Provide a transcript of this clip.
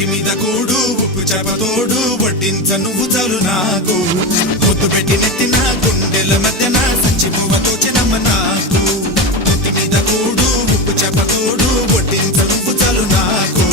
ఒంటి మీద కూడు ఉప్పు చేపతోడు వడ్డించ నువ్వు చాలు నాకు పొద్దు పెట్టి నెత్తిన గుండెల మధ్యన సంచిపోవతో చిన్నమ్మ నాకు ఒంటి మీద కూడు ఉప్పు చేపతోడు వడ్డించ నువ్వు చాలు నాకు